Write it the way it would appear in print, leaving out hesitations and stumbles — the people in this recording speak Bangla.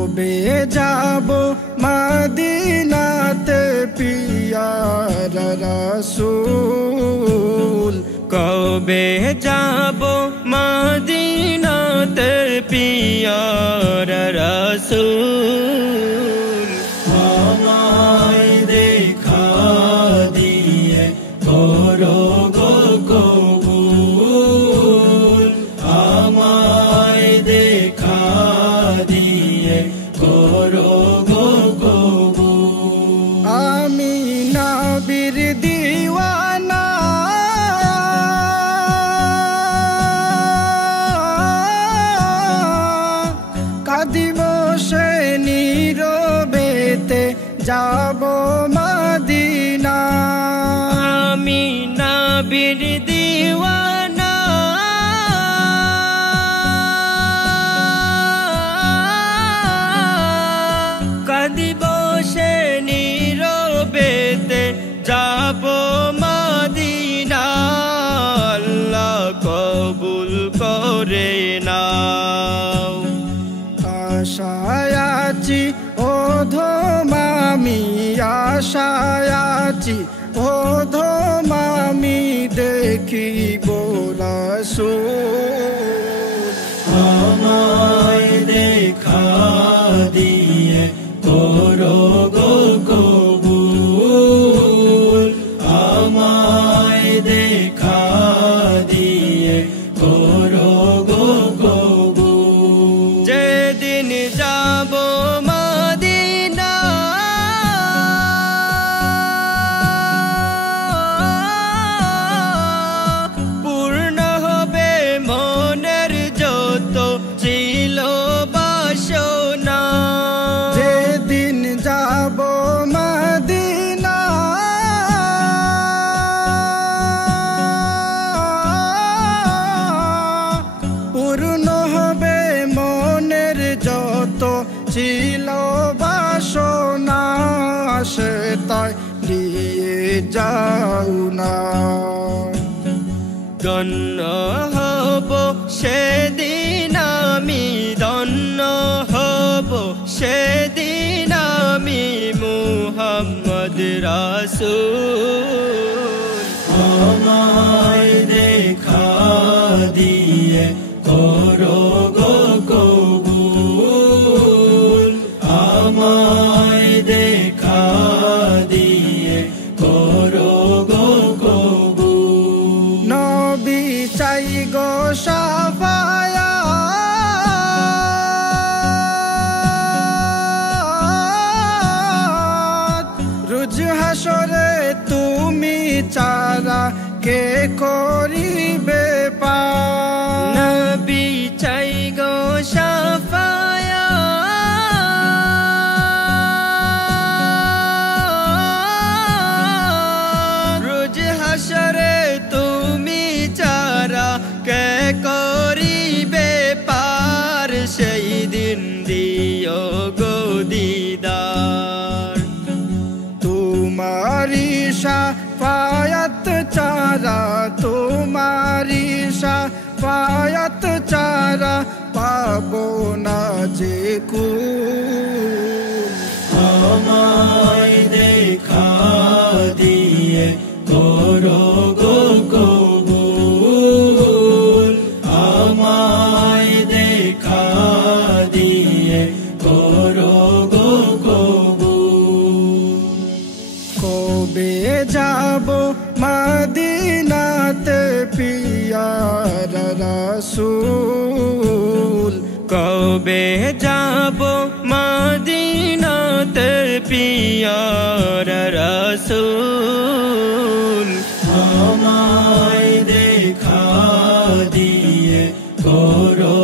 কবে যাব মদিনাতে পিয়ার রাসূল, কবে যাব মদিনাতে পিয়ার রাসূল। আমায় দেখা দিয়ে করো গো কবুল, আমায় দেখা দিয়ে করো গো কবুল। আমি নবীর দিওয়ানা, কাঁদিব সে নীরবেতে যাব মদিনা। আমি নবীর দিওয়ানা, কাঁদিব সে নীরবেতে যাব মদিনা। আল্লাহ কবুল করে নাও। আশায় আছি অধম আমি, আশায় আছি অধম আমি দেখিব রাসূল। আমায় দেখা দিয়ে করো গো কবুল, আমায় দেখা দিয়ে করো গো কবুল। যেদিন যাব মদিনা, পূর্ণ হবে মনের যত ছিল বাসনা। যেদিন যাব মদিনা, পূর্ণ হবে মনের যত ছিল বাসনা। সে তাই নিয়ে যাও না, ধন্য হব সেদিন আমি, ধন্য হব সেদিন আমি মুহাম্মদ রাসূল। আমায় দেখা দিয়ে করো গো কবুল, আমায় দেখা দিয়ে করো গো কবুল। নবী চাই গো শাফায়াত, রোজ হাসরে তুমি চারা কে করিবে পার। নবী চাই গো শাফায়াত, রোজ হাসরে তুমি চারা কে করিবে পার। সেই দিন দিও গো দিদার, তোমারি শাফায়াত চারা, তোমারি শাফায়াত চারা পাবো না যে কুল। আমায় দেখা দিয়ে করো গো কবুল, আমায় দেখা দিয়ে করো গো কবুল। কবে যাব মদিনাতে পিয়ার রাসূল, কবে যাব মদিনাতে পিয়ার রাসূল। আমায় দেখা দিয়ে করো